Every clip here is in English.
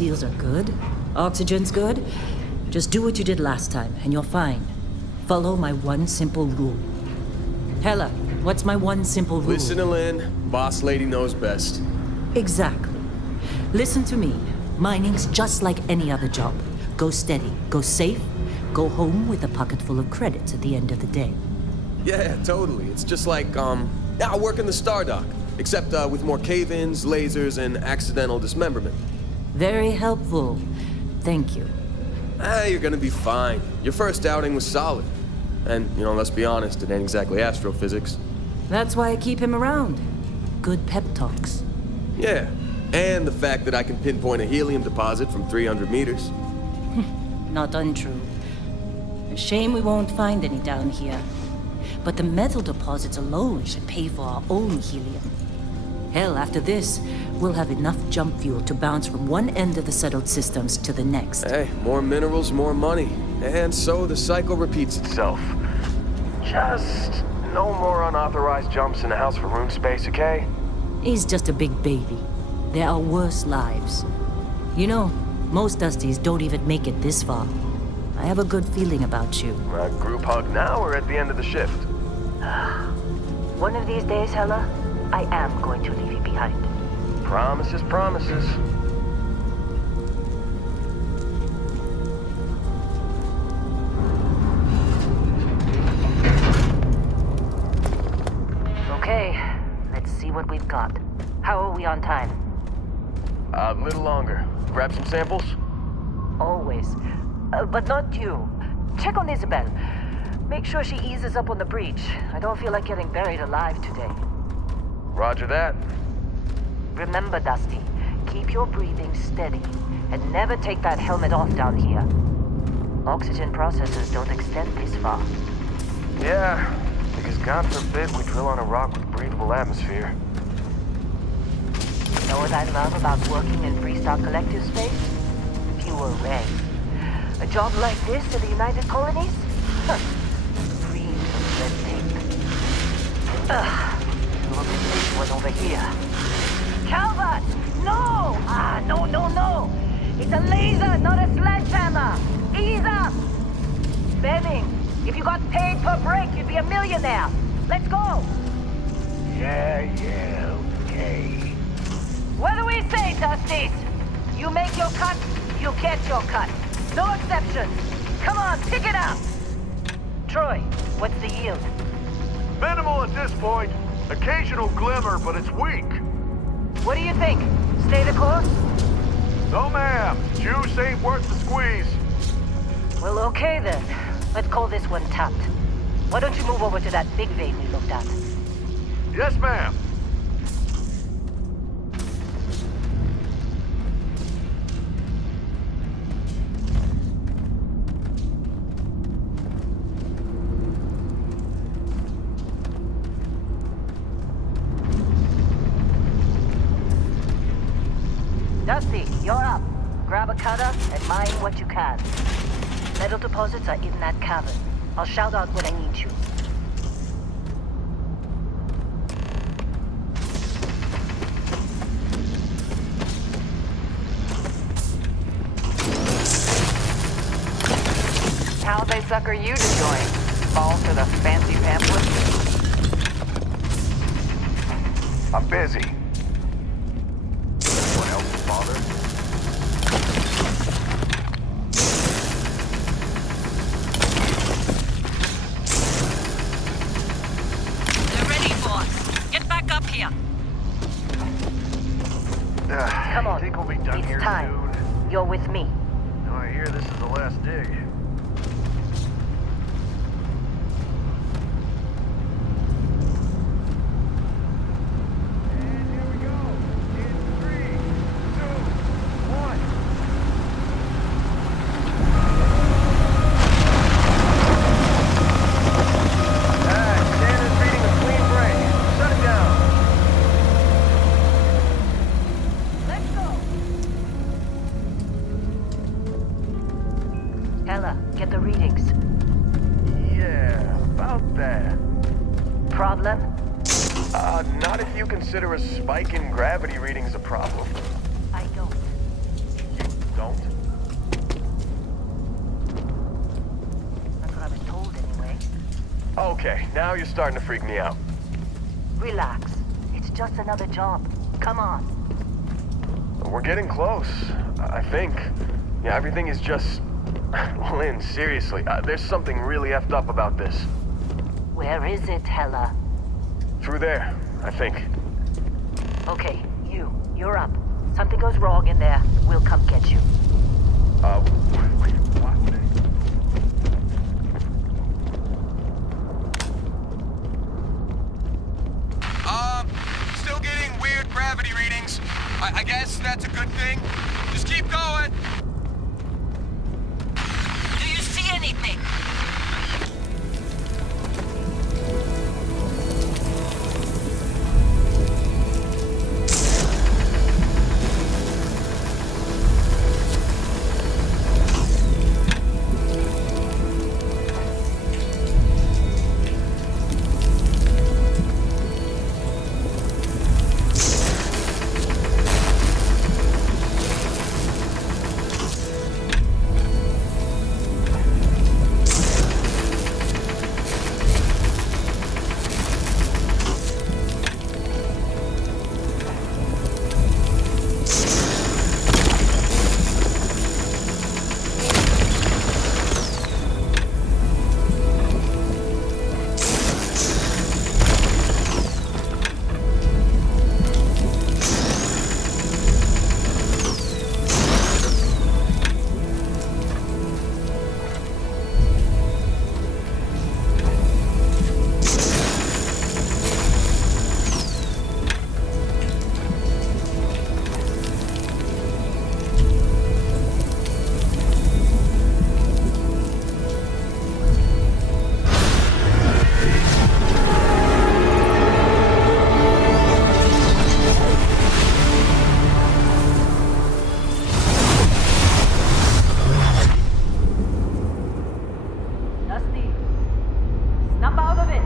seals are good. Oxygen's good. Just do what you did last time, and you're fine. Follow my one simple rule. Hella, what's my one simple rule? Listen to Lynn. Boss lady knows best. Exactly. Listen to me. Mining's just like any other job. Go steady, go safe, go home with a pocket full of credits at the end of the day. Yeah, totally. It's just like, I work in the Star Dock. Except with more cave-ins, lasers, and accidental dismemberment. Very helpful. Thank you. You're gonna be fine. Your first outing was solid. And, let's be honest, it ain't exactly astrophysics. That's why I keep him around. Good pep talks. Yeah, and the fact that I can pinpoint a helium deposit from 300 meters. Not untrue. A shame we won't find any down here. But the metal deposits alone should pay for our own helium. Hell, after this, we'll have enough jump fuel to bounce from one end of the settled systems to the next. Hey, more minerals, more money. And so the cycle repeats itself. Just no more unauthorized jumps in the house for room space, okay? He's just a big baby. There are worse lives. Most Dusties don't even make it this far. I have a good feeling about you. A group hug now or at the end of the shift? One of these days, Hella, I am going to leave you behind. Promises, promises. Okay, let's see what we've got. How are we on time? A little longer. Grab some samples? Always. But not you. Check on Isabel. Make sure she eases up on the breach. I don't feel like getting buried alive today. Roger that. Remember, Dusty, keep your breathing steady and never take that helmet off down here. Oxygen processors don't extend this far. Yeah, because God forbid we drill on a rock with breathable atmosphere. You know what I love about working in Freestar Collective space? Fewer red. A job like this in the United Colonies? Free of red tape. Look at this one over here. Calvert! No! No! It's a laser, not a sledgehammer! Ease up! Benning, if you got paid per break, you'd be a millionaire. Let's go! Yeah, okay. What do we say, Dusties? You make your cut, you get your cut. No exceptions. Come on, pick it up! Troy, what's the yield? Minimal at this point. Occasional glimmer, but it's weak. What do you think? Stay the course? No, ma'am. Juice ain't worth the squeeze. Well, okay then. Let's call this one tapped. Why don't you move over to that big vein we looked at? Yes, ma'am. Dusty, you're up. Grab a cutter and mine what you can. Metal deposits are in that cavern. I'll shout out when I need you. How'd they sucker you to join? Fall for the fancy pamphlet? I'm busy. Anyone else bother? They're ready for us. Get back up here. Come on. Think we'll be done It's here time. soon? You're with me. No, I hear this is the last dig. And here we go. In 3, 2, 1. Standard reading a clean break. Shut it down. Let's go. Ella, get the readings. Yeah, about that. Problem? Not if you consider a spike in gravity readings a problem. I don't. You Okay, now you're starting to freak me out. Relax. It's just another job. Come on. We're getting close, I think. Yeah, everything is just... Lynn, seriously, there's something really effed up about this. Where is it, Hella? Through there, I think. Okay, you're up. Something goes wrong in there, we'll come get you. Wait, why would Still getting weird gravity readings. I guess that's a good thing. Just keep going. Do you see anything? Dusty, snap out of it!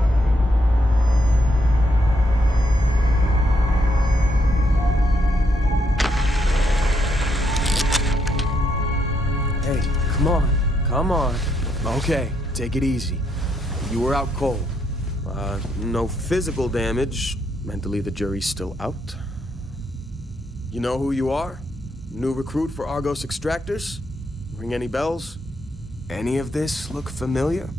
Hey, come on. Come on. Okay, take it easy. You were out cold. No physical damage. Mentally, the jury's still out. You know who you are? New recruit for Argos Extractors? Ring any bells? Any of this look familiar?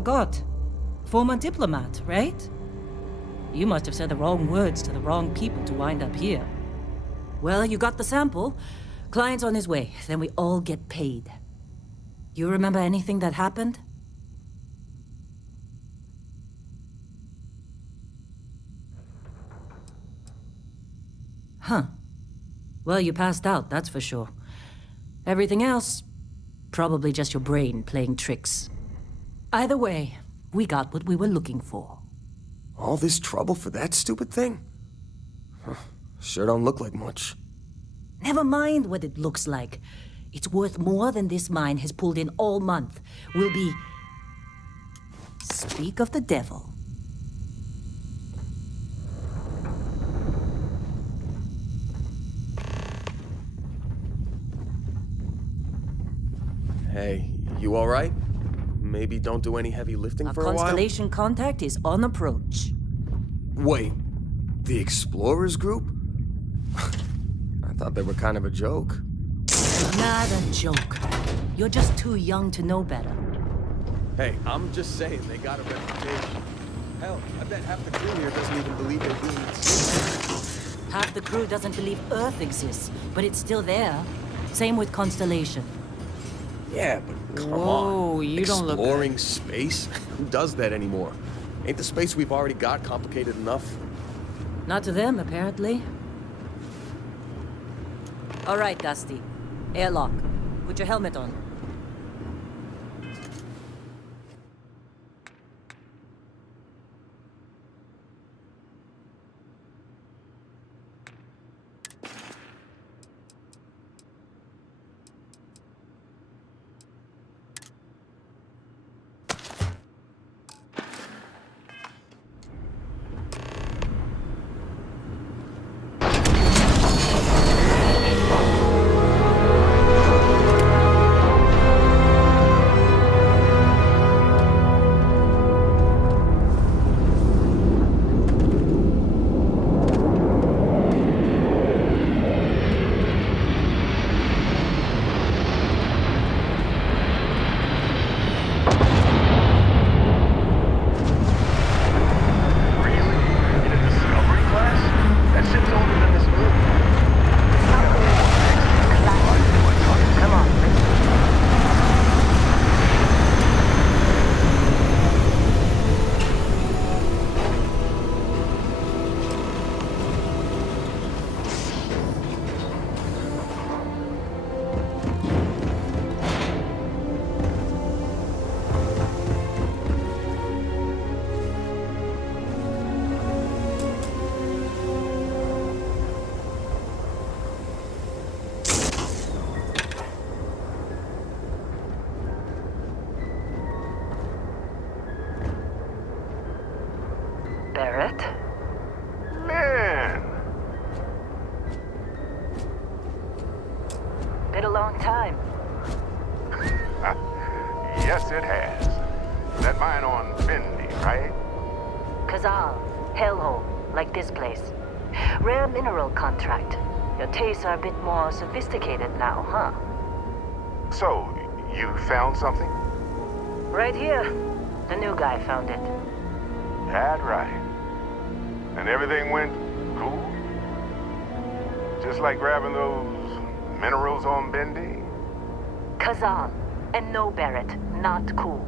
forgot. Former diplomat, right? You must have said the wrong words to the wrong people to wind up here. Well, you got the sample. Client's on his way, then we all get paid. You remember anything that happened? Huh. Well, you passed out, that's for sure. Everything else, probably just your brain playing tricks. Either way, we got what we were looking for. All this trouble for that stupid thing? Huh. Sure don't look like much. Never mind what it looks like. It's worth more than this mine has pulled in all month. We'll be... Speak of the devil. Hey, you alright? Maybe don't do any heavy lifting Our for a while? Constellation contact is on approach. Wait, the Explorers group? I thought they were kind of a joke. Not a joke. You're just too young to know better. Hey, I'm just saying they got a reputation. Hell, I bet half the crew here doesn't even believe they're being seen. Half the crew doesn't believe Earth exists, but it's still there. Same with Constellation. Yeah, but come Whoa, on. you don't look good. Exploring space? Who does that anymore? Ain't the space we've already got complicated enough? Not to them, apparently. All right, Dusty. Airlock. Put your helmet on. Barrett? Man! Been a long time. Yes, it has. That mine on Bendy, right? Kazal, hellhole, like this place. Rare mineral contract. Your tastes are a bit more sophisticated now, huh? So, you found something? Right here. The new guy found it. That right. And everything went cool? Just like grabbing those minerals on Bendy? Kazal, and no Barrett, not cool.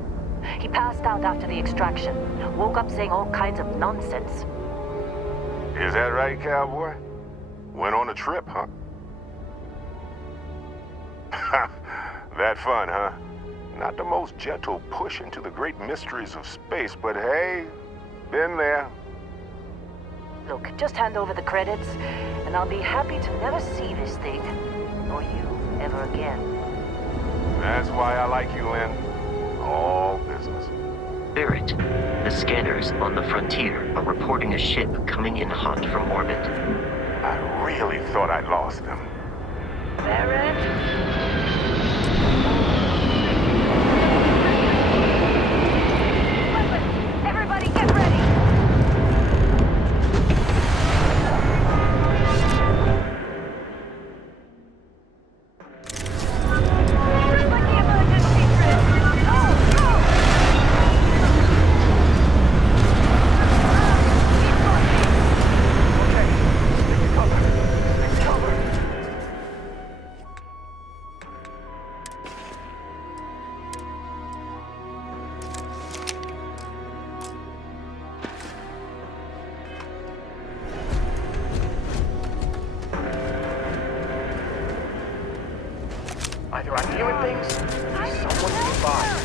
He passed out after the extraction. Woke up saying all kinds of nonsense. Is that right, cowboy? Went on a trip, huh? That fun, huh? Not the most gentle push into the great mysteries of space, but hey, been there. Look, just hand over the credits, and I'll be happy to never see this thing, or you, ever again. That's why I like you, Lynn. All business. Barrett, the scanners on the frontier are reporting a ship coming in hot from orbit. I really thought I'd lost them. Barrett? Everybody get ready! Like the emergency drill. Go, go! things, someone nearby.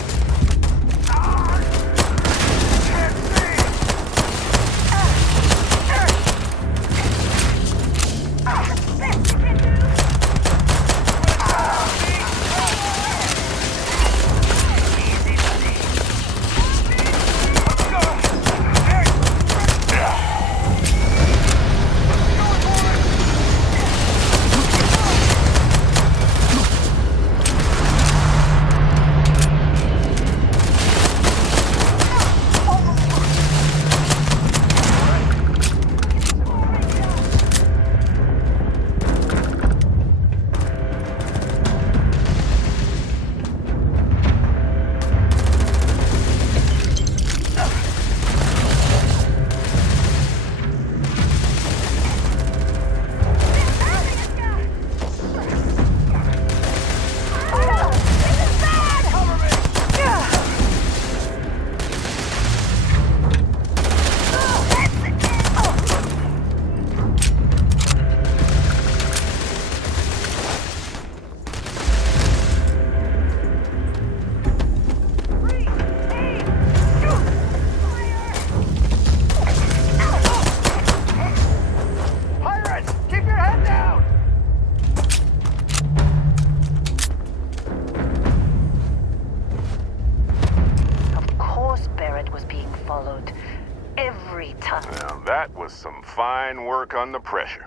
Now, that was some fine work under pressure.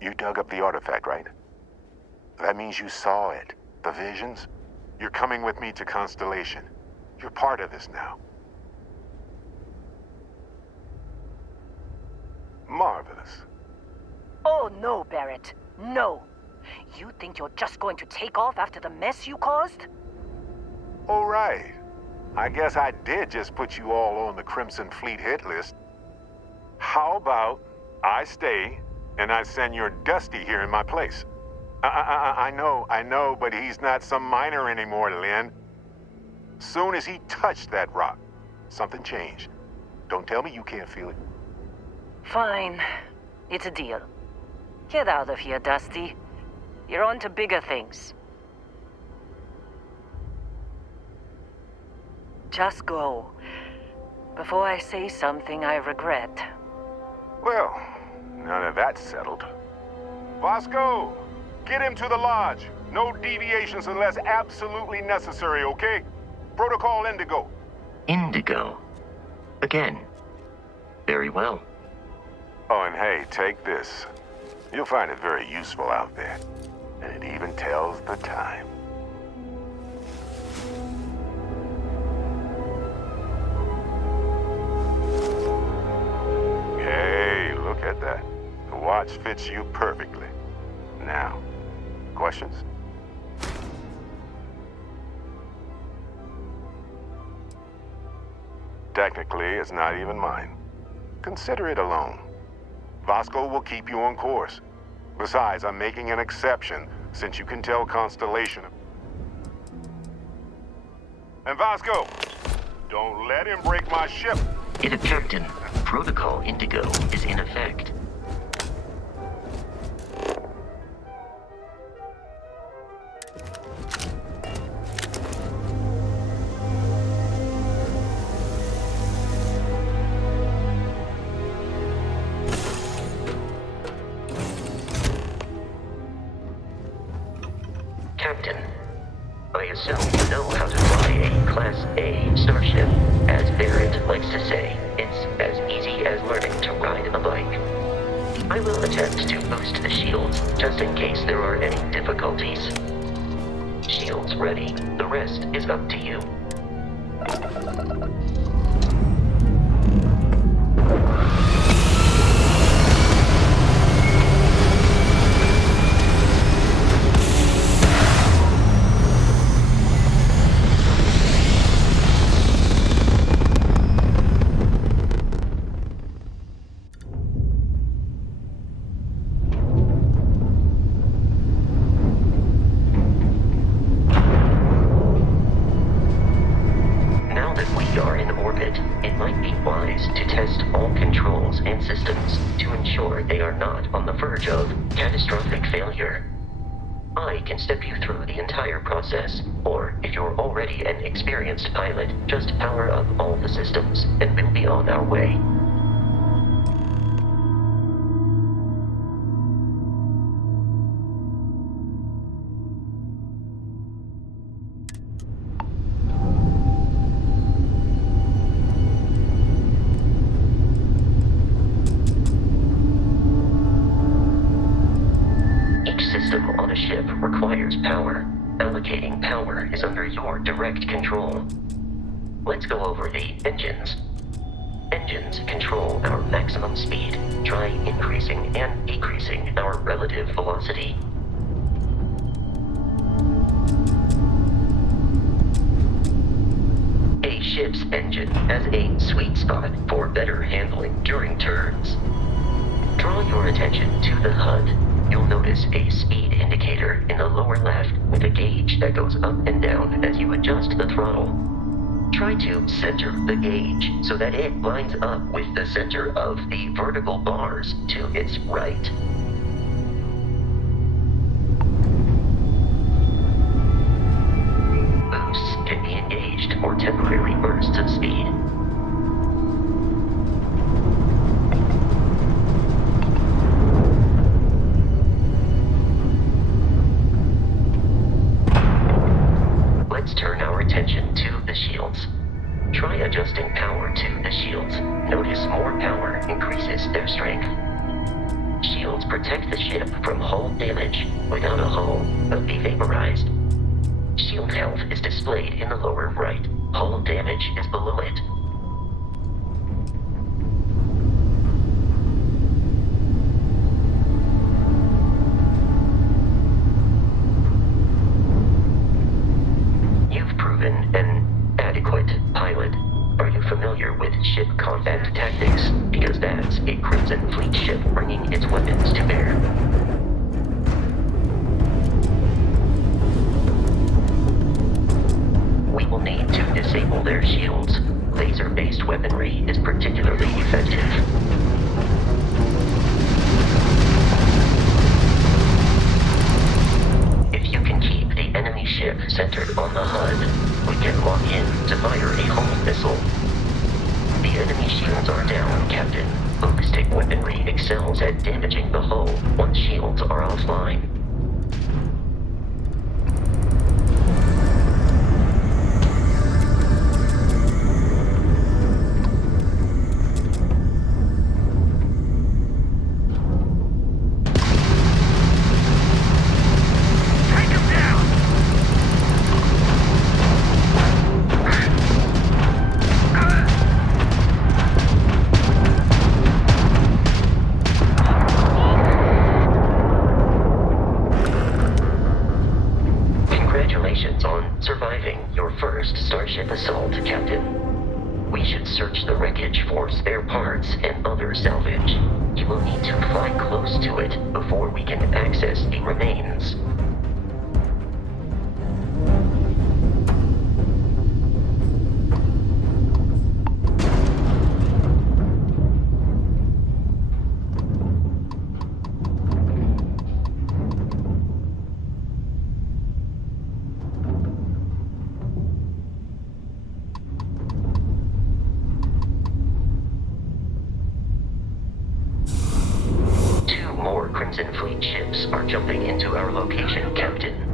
You dug up the artifact, right? That means you saw it. The visions? You're coming with me to Constellation. You're part of this now. Marvelous. Oh, no, Barrett. No. You think you're just going to take off after the mess you caused? All right. I guess I did just put you all on the Crimson Fleet hit list. How about I stay and I send your Dusty here in my place? I know, but he's not some miner anymore, Lynn. Soon as he touched that rock, something changed. Don't tell me you can't feel it. Fine. It's a deal. Get out of here, Dusty. You're on to bigger things. Just go. Before I say something I regret. Well, now that that's settled. Vasco, get him to the lodge. No deviations unless absolutely necessary, okay? Protocol Indigo. Indigo? Again. Very well. Oh, and hey, take this. You'll find it very useful out there. And it even tells the time. Hey, look at that. The watch fits you perfectly. Now, questions? Technically, it's not even mine. Consider it a loan. Vasco will keep you on course. Besides, I'm making an exception since you can tell Constellation. And Vasco, don't let him break my ship. Captain, Protocol Indigo is in effect. Captain, I assume you know how to fly a Class A starship. As Barrett likes to say, it's as easy as learning to ride a bike. I will attempt to boost the shields, just in case there are any difficulties. Shields ready. The rest is up to you. It might be wise to test all controls and systems to ensure they are not on the verge of catastrophic failure. I can step you through the entire process, or if you're already an experienced pilot, just power up all the systems, and we'll be on our way. On a ship requires power. Allocating power is under your direct control. Let's go over the engines. Engines control our maximum speed. Try increasing and decreasing our relative velocity. A ship's engine has a sweet spot for better handling during turns. Draw your attention to the HUD. You'll notice a speed indicator in the lower left with a gauge that goes up and down as you adjust the throttle. Try to center the gauge so that it lines up with the center of the vertical bars to its right. Boosts can be engaged for temporary bursts of speed. Let's turn our attention to the shields. Try adjusting power to the shields. Notice more power increases their strength. Shields protect the ship from hull damage. Without a hull, but be vaporized. Shield health is displayed in the lower right. Hull damage is below it. An adequate pilot. Are you familiar with ship combat tactics? Because that's a Crimson Fleet ship bringing its weapons to bear. We will need to disable their shields. Laser-based weaponry is particularly effective. Enemy ship centered on the HUD. We can lock in to fire a hull missile. The enemy shields are down, Captain. Ballistic weaponry excels at damaging the hull once shields are offline. Starship assault, Captain. We should search the wreckage for spare parts and other salvage. You will need to fly close to it before we can access the remains. Crimson Fleet ships are jumping into our location, Captain.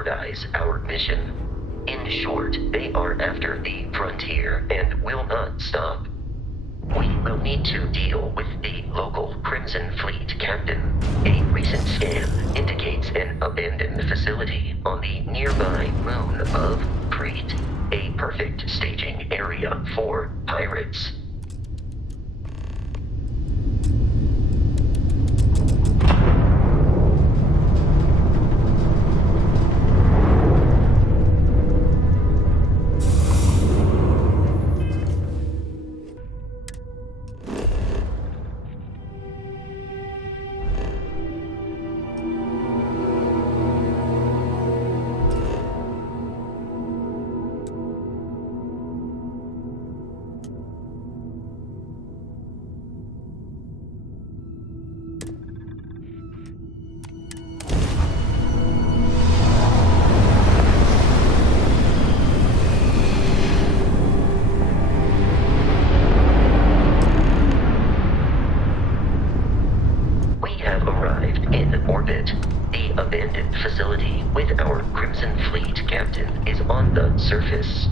jeopardize our mission. In short, they are after the frontier and will not stop. We will need to deal with the local Crimson Fleet captain. A recent scan indicates an abandoned facility on the nearby moon of Crete, a perfect staging area for pirates. The abandoned facility with our Crimson Fleet captain is on the surface.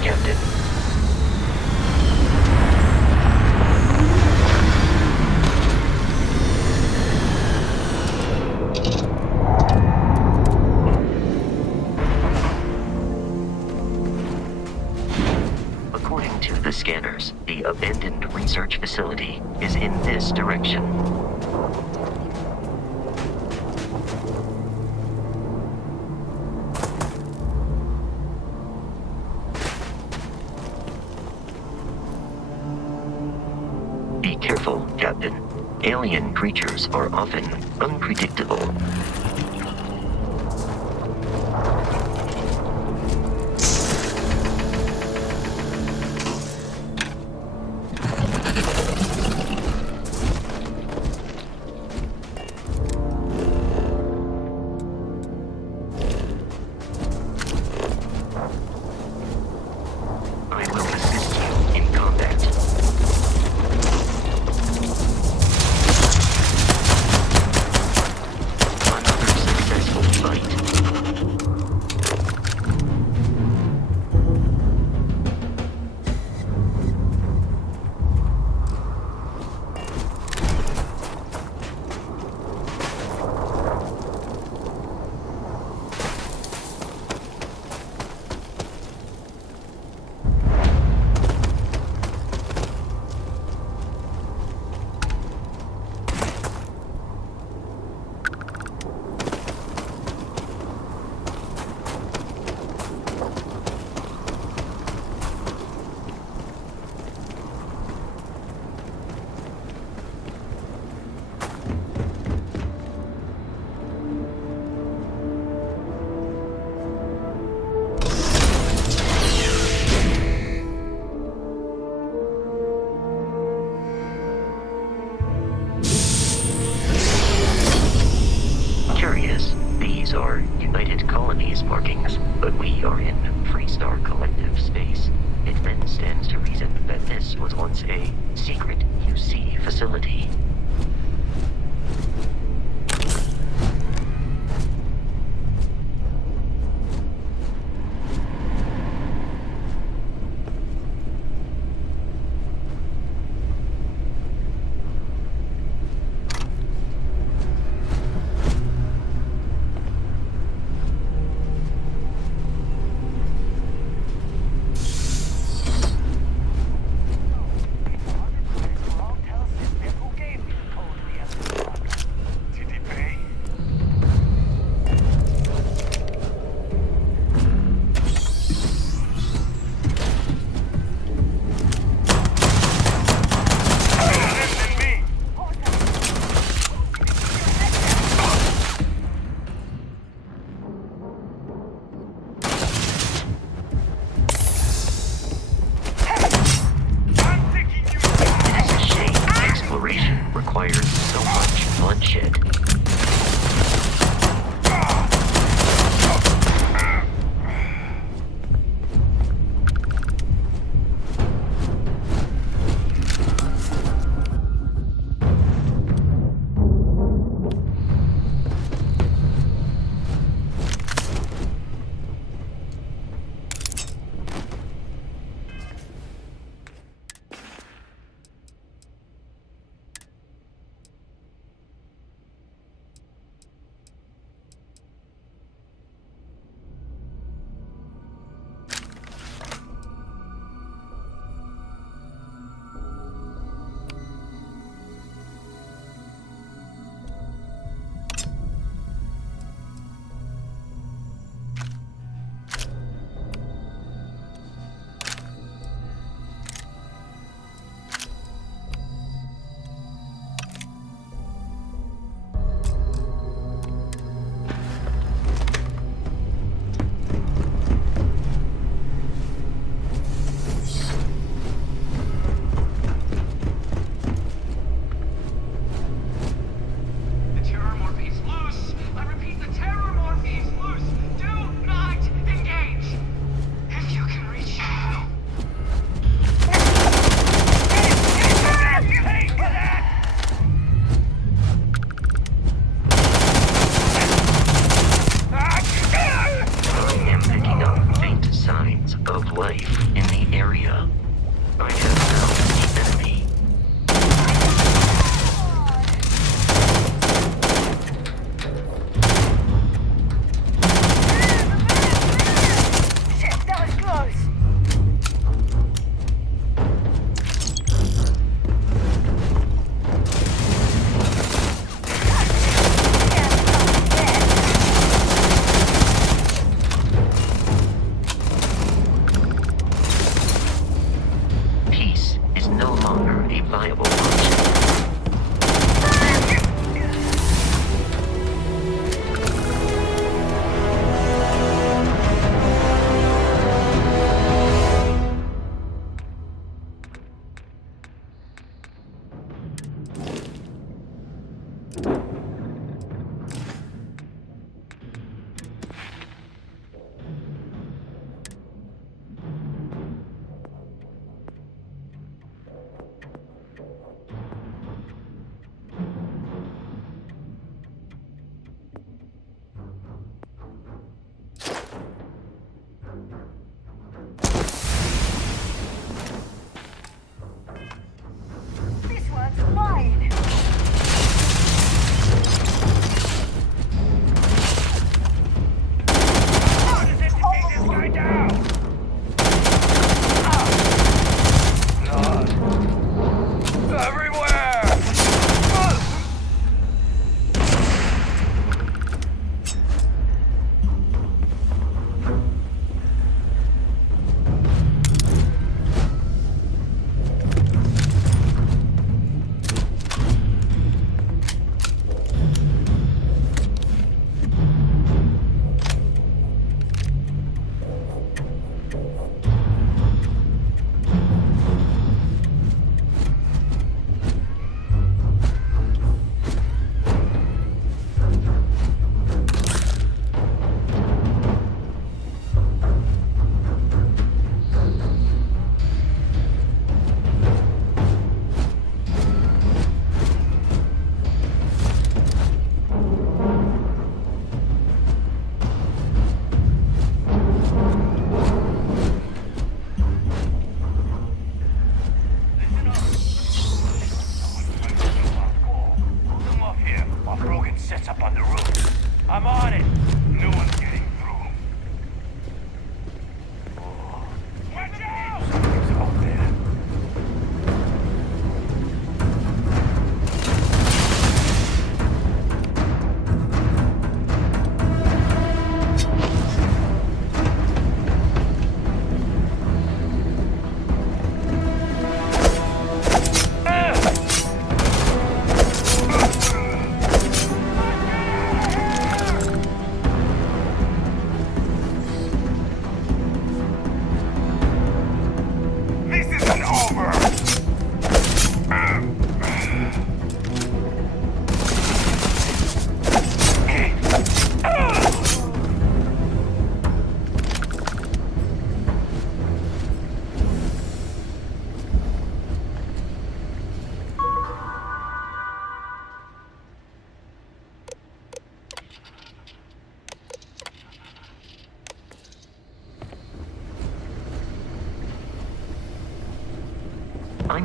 Captain. According to the scanners, the abandoned research facility is in this direction. Be careful, Captain. Alien creatures are often unpredictable. These are United Colonies markings, but we are in Freestar Collective space. It then stands to reason that this was once a secret UC facility. shit.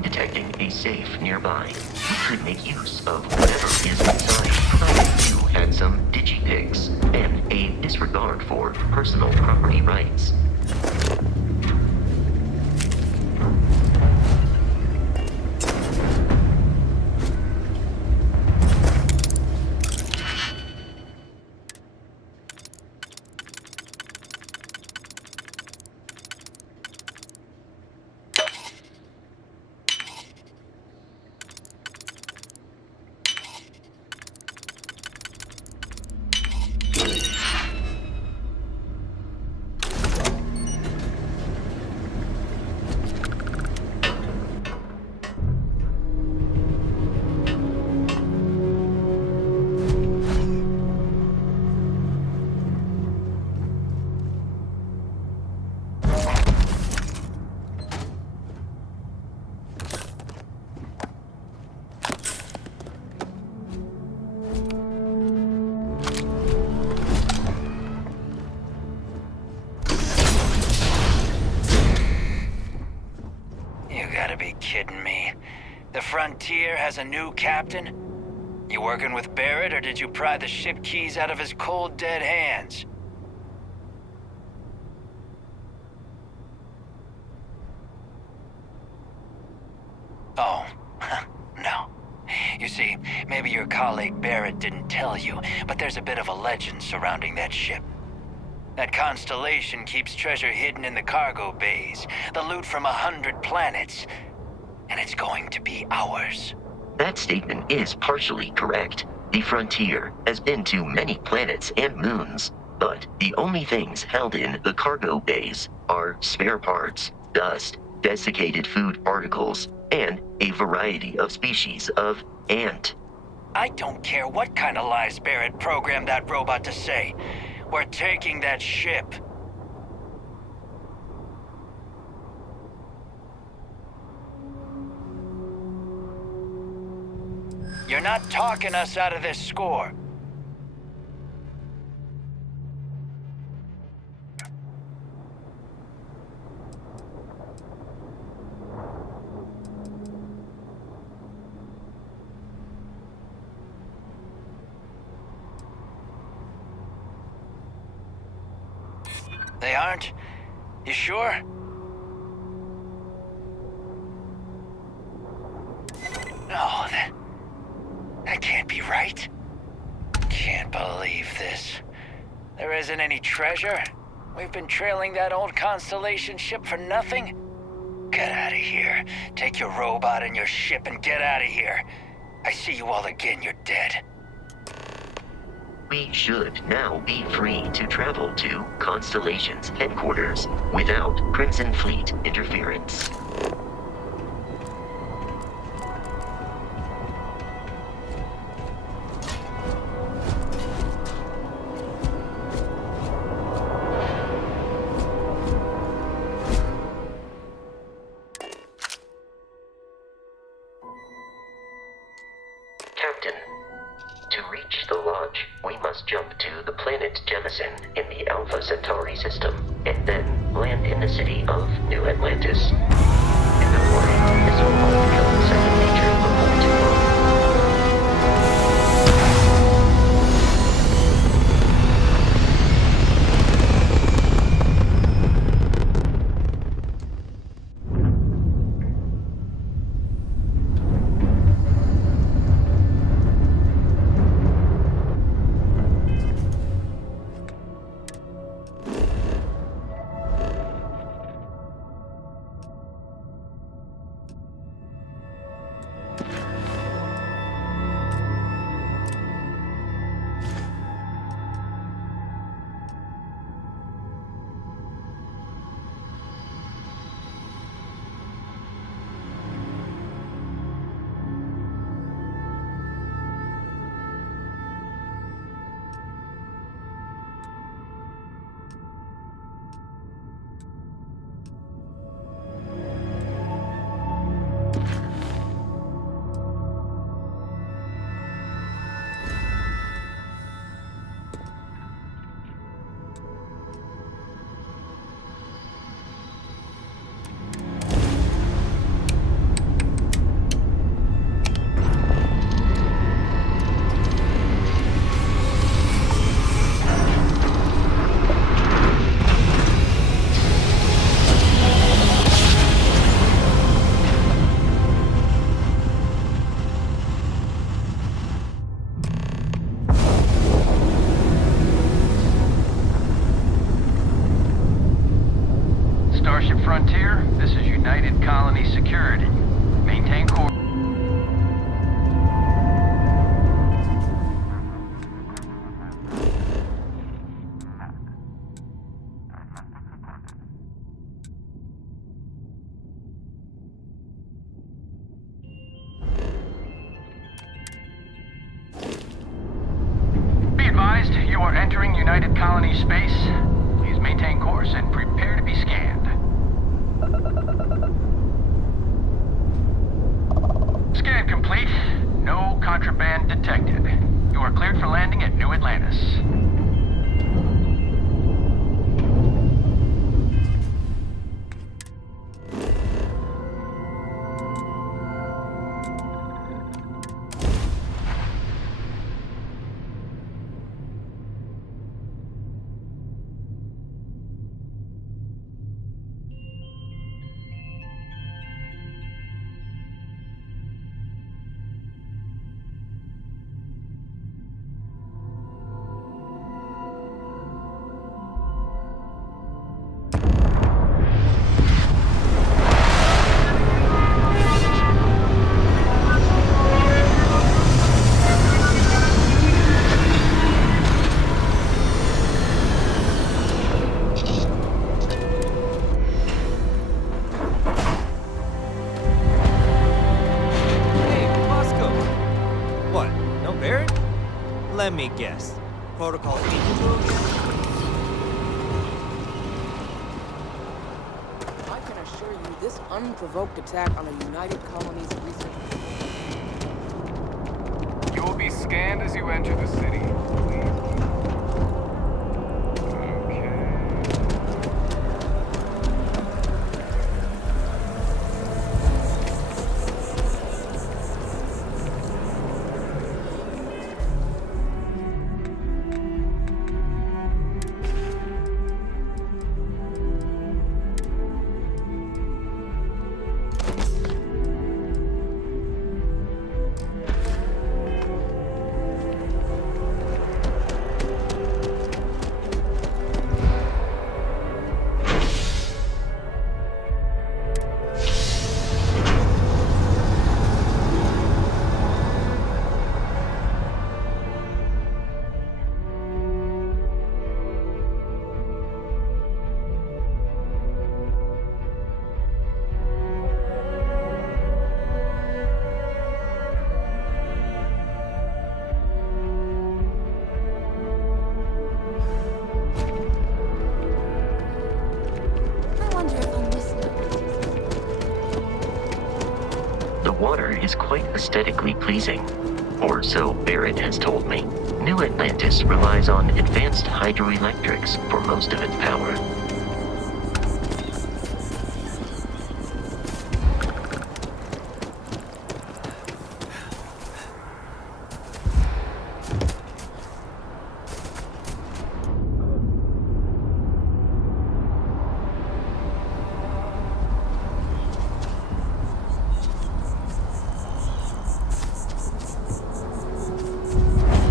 detecting a safe nearby. We could make use of whatever is inside, provided you had some digipics and a disregard for personal property rights. You gotta be kidding me. The Frontier has a new captain? You working with Barrett, or did you pry the ship keys out of his cold, dead hands? Oh, no. You see, maybe your colleague Barrett didn't tell you, but there's a bit of a legend surrounding that ship. That Constellation keeps treasure hidden in the cargo bays, the loot from 100 planets, and it's going to be ours. That statement is partially correct. The Frontier has been to many planets and moons, but the only things held in the cargo bays are spare parts, dust, desiccated food particles, and a variety of species of ant. I don't care what kind of lies Barrett programmed that robot to say. We're taking that ship. You're not talking us out of this score. They aren't? You sure? No, that can't be right. Can't believe this. There isn't any treasure? We've been trailing that old Constellation ship for nothing? Get out of here. Take your robot and your ship and get out of here. I see you all again, you're dead. We should now be free to travel to Constellation's headquarters without Crimson Fleet interference. Captain, to reach the lodge, we must jump to the planet Jemison in the Alpha Centauri system, and then land in the city of New Atlantis. In the morning, this will all become second nature before too long. This is United Colony Security. Maintain course. Be advised, you are entering United Colony space. Please maintain course and prepare to be scanned. Scan complete. No contraband detected. You are cleared for landing at New Atlantis. Let me guess. Protocol 8. I can assure you this unprovoked attack on a United Colony's research. You will be scanned as you enter the city. Please. The water is quite aesthetically pleasing, or so Barrett has told me. New Atlantis relies on advanced hydroelectrics for most of its power.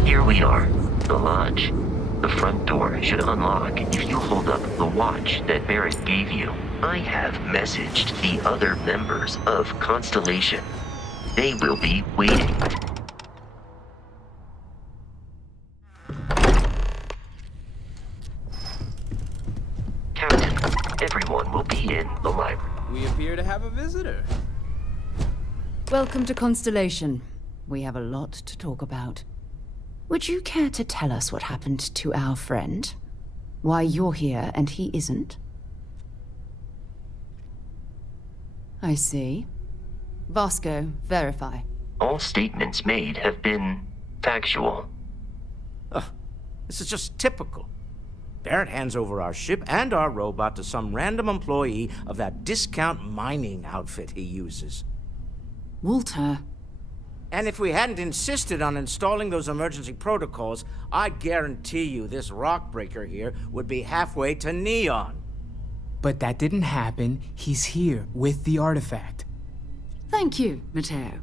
Here we are, the lodge. The front door should unlock if you hold up the watch that Barrett gave you. I have messaged the other members of Constellation. They will be waiting. Captain, everyone will be in the library. We appear to have a visitor. Welcome to Constellation. We have a lot to talk about. Would you care to tell us what happened to our friend? Why you're here and he isn't? I see. Vasco, verify. All statements made have been factual. This is just typical. Barrett hands over our ship and our robot to some random employee of that discount mining outfit he uses. Walter. And if we hadn't insisted on installing those emergency protocols, I guarantee you this rock breaker here would be halfway to Neon. But that didn't happen. He's here with the artifact. Thank you, Matteo.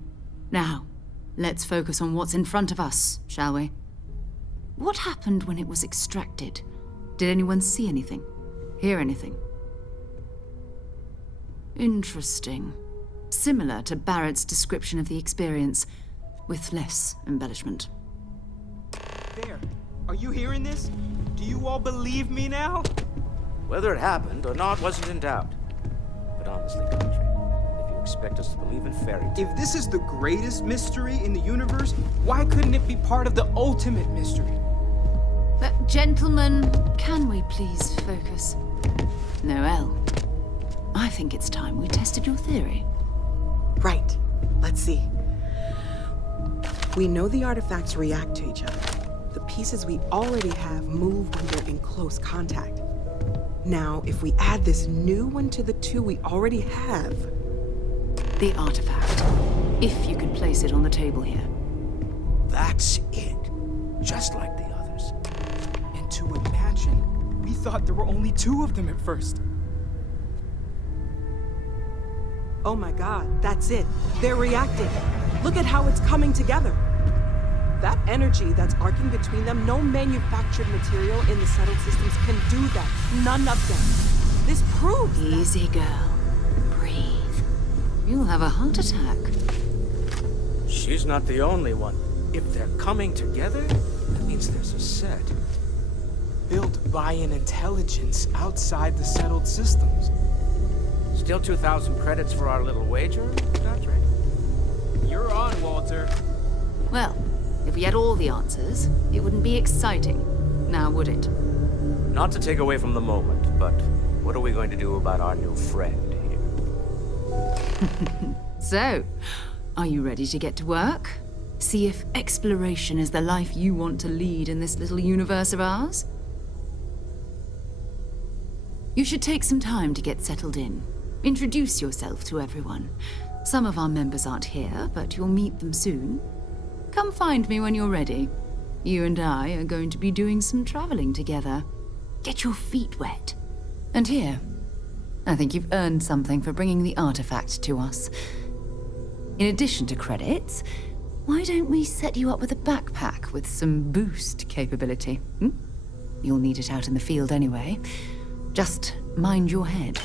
Now, let's focus on what's in front of us, shall we? What happened when it was extracted? Did anyone see anything? Hear anything? Interesting. Similar to Barrett's description of the experience, with less embellishment. There. Are you hearing this? Do you all believe me now? Whether it happened or not wasn't in doubt. But honestly, Country, if you expect us to believe in fairy tales... If this is the greatest mystery in the universe, why couldn't it be part of the ultimate mystery? But gentlemen, can we please focus? Noelle, I think it's time we tested your theory. Right. Let's see. We know the artifacts react to each other. The pieces we already have move when they're in close contact. Now, if we add this new one to the two we already have... The artifact. If you could place it on the table here. That's it. Just like the others. And to imagine, we thought there were only 2 of them at first. Oh my god, that's it. They're reacting. Look at how it's coming together. That energy that's arcing between them, no manufactured material in the settled systems can do that. None of them. This proves Easy, girl. Breathe. You'll have a heart attack. She's not the only one. If they're coming together, that means there's a set. Built by an intelligence outside the settled systems. Still 2,000 credits for our little wager, Datre? You're on, Walter. Well, if we had all the answers, it wouldn't be exciting. Now, would it? Not to take away from the moment, but what are we going to do about our new friend here? So, are you ready to get to work? See if exploration is the life you want to lead in this little universe of ours? You should take some time to get settled in. Introduce yourself to everyone. Some of our members aren't here, but you'll meet them soon. Come find me when you're ready. You and I are going to be doing some traveling together. Get your feet wet. And here, I think you've earned something for bringing the artifact to us. In addition to credits, why don't we set you up with a backpack with some boost capability? You'll need it out in the field anyway. Just mind your head.